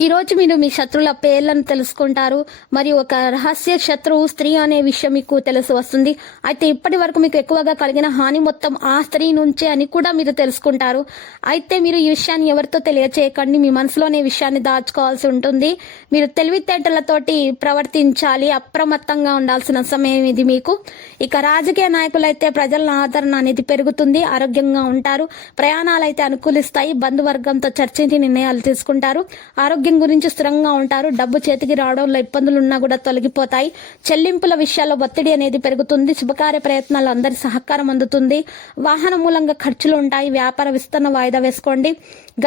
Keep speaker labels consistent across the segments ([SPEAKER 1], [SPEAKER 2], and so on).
[SPEAKER 1] ఈరోజు మీరు మీ శత్రువుల పేర్లను తెలుసుకుంటారు. మరియు ఒక రహస్య శత్రువు స్త్రీ అనే విషయం మీకు తెలిసి వస్తుంది. అయితే ఇప్పటి వరకు మీకు ఎక్కువగా కలిగిన హాని మొత్తం ఆ స్త్రీ నుంచే అని కూడా మీరు తెలుసుకుంటారు. అయితే మీరు ఈ విషయాన్ని ఎవరితో తెలియచేయకండి? మీ మనసులోనే విషయాన్ని దాచుకోవాల్సి ఉంటుంది. మీరు తెలివితేటలతోటి ప్రవర్తించాలి. అప్రమత్తంగా ఉండాల్సిన సమయం ఇది మీకు. ఇక రాజకీయ నాయకులైతే ప్రజల ఆదరణ అనేది పెరుగుతుంది. ఆరోగ్యంగా ఉంటారు. ప్రయాణాలు అయితే అనుకూలిస్తాయి. బంధువర్గంతో చర్చించి నిర్ణయాలు తీసుకుంటారు. ఆరోగ్యం గురించి స్థిరంగా ఉంటారు. డబ్బు చేతికి రావడంలో ఇబ్బందులు ఉన్నా కూడా తొలగిపోతాయి. చెల్లింపుల విషయాల్లో ఒత్తిడి అనేది పెరుగుతుంది. శుభకార్య ప్రయత్నాలు అందరి సహకారం అందుతుంది. వాహన మూలంగా ఖర్చులు ఉంటాయి. వ్యాపార విస్తరణ వాయిదా వేసుకోండి.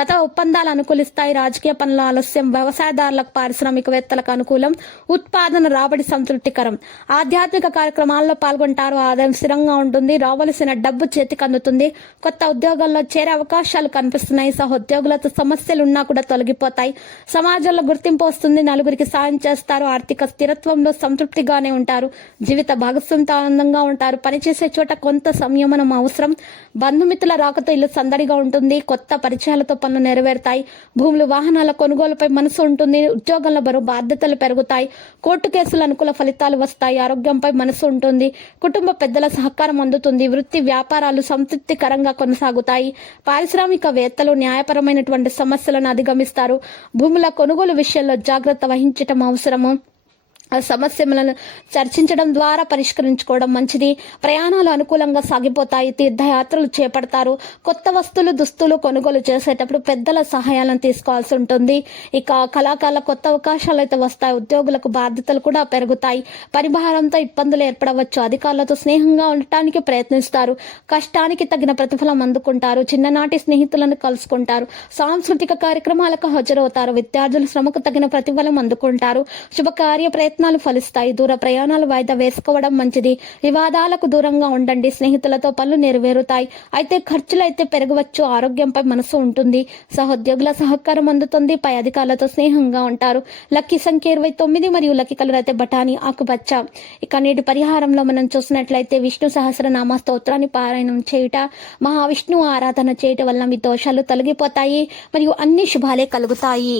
[SPEAKER 1] గత ఒప్పందాలు అనుకూలిస్తాయి. రాజకీయ పనుల ఆలస్యం వ్యవసాయదారులకు పారిశ్రామికవేత్తలకు అనుకూలం ఉత్పాదన రాబడి సంతృప్తికరం. ఆధ్యాత్మిక కార్యక్రమాల్లో పాల్గొంటారు. ఆదాయం స్థిరంగా ఉంటుంది. రావలసిన డబ్బు చేతికి అందుతుంది. కొత్త ఉద్యోగాల్లో చేరే అవకాశాలు కనిపిస్తున్నాయి. సహోద్యోగులతో సమస్యలు ఉన్నా కూడా తొలగిపోతాయి. సమాజంలో గుర్తింపు వస్తుంది. నలుగురికి సాయం చేస్తారు. ఆర్థిక స్థిరత్వంలో సంతృప్తిగానే ఉంటారు. జీవిత భాగస్వామితో ఆనందంగా ఉంటారు. పనిచేసే చోట కొంత సంయమనం అవసరం. బంధుమిత్రుల రాకతో ఇల్లు సందడిగా ఉంటుంది. కొత్త పరిచయాలతో పనులు నెరవేరుతాయి. భూములు వాహనాల కొనుగోలుపై మనసు ఉంటుంది. ఉద్యోగంలో బరువు బాధ్యతలు పెరుగుతాయి. కోర్టు కేసులు అనుకూల ఫలితాలు వస్తాయి. ఆరోగ్యంపై మనసు ఉంటుంది. కుటుంబ పెద్దల సహకారం అందుతుంది. వృత్తి వ్యాపారాలు సంతృప్తికరంగా కొనసాగుతాయి. పారిశ్రామికవేత్తలు న్యాయపరమైనటువంటి సమస్యలను అధిగమిస్తారు. భూమి భూముల కొనుగోలు విషయంలో జాగ్రత్త వహించటం అవసరము? సమస్యలను చర్చించడం ద్వారా పరిష్కరించుకోవడం మంచిది. ప్రయాణాలు అనుకూలంగా సాగిపోతాయి. తీర్థయాత్రలు చేపడతారు. కొత్త వస్తువులు దుస్తులు కొనుగోలు చేసేటప్పుడు పెద్దల సహాయాలను తీసుకోవాల్సి ఉంటుంది. ఇక కళాకారుల కొత్త అవకాశాలు అయితే వస్తాయి. ఉద్యోగులకు బాధ్యతలు కూడా పెరుగుతాయి. పరిభారంతో ఇబ్బందులు ఏర్పడవచ్చు. అధికారులతో స్నేహంగా ఉండటానికి ప్రయత్నిస్తారు. కష్టానికి తగిన ప్రతిఫలం అందుకుంటారు. చిన్ననాటి స్నేహితులను కలుసుకుంటారు. సాంస్కృతిక కార్యక్రమాలకు హాజరవుతారు. విద్యార్థులు శ్రమకు తగిన ప్రతిఫలం అందుకుంటారు. శుభకార్య ప్రయత్నాలు ఫలిస్తాయి. దూర ప్రయాణాలు వాయిదా వేసుకోవడం మంచిది. వివాదాలకు దూరంగా ఉండండి. స్నేహితులతో పనులు నెరవేరుతాయి. అయితే ఖర్చులు అయితే పెరగవచ్చు. ఆరోగ్యంపై మనసు ఉంటుంది. సహోద్యోగుల సహకారం అందుతుంది. పై అధికారులతో స్నేహంగా ఉంటారు. లక్కీ సంఖ్య ఇరవై తొమ్మిది మరియు లక్కీ కలర్ అయితే బఠానీ ఆకుపచ్చ. ఇక నేటి పరిహారంలో మనం చూసినట్లయితే విష్ణు సహస్రనామ స్తోత్రాన్ని పారాయణం చేయుట మహావిష్ణు ఆరాధన చేయటం వల్ల మీ దోషాలు తొలగిపోతాయి మరియు అన్ని శుభాలే కలుగుతాయి.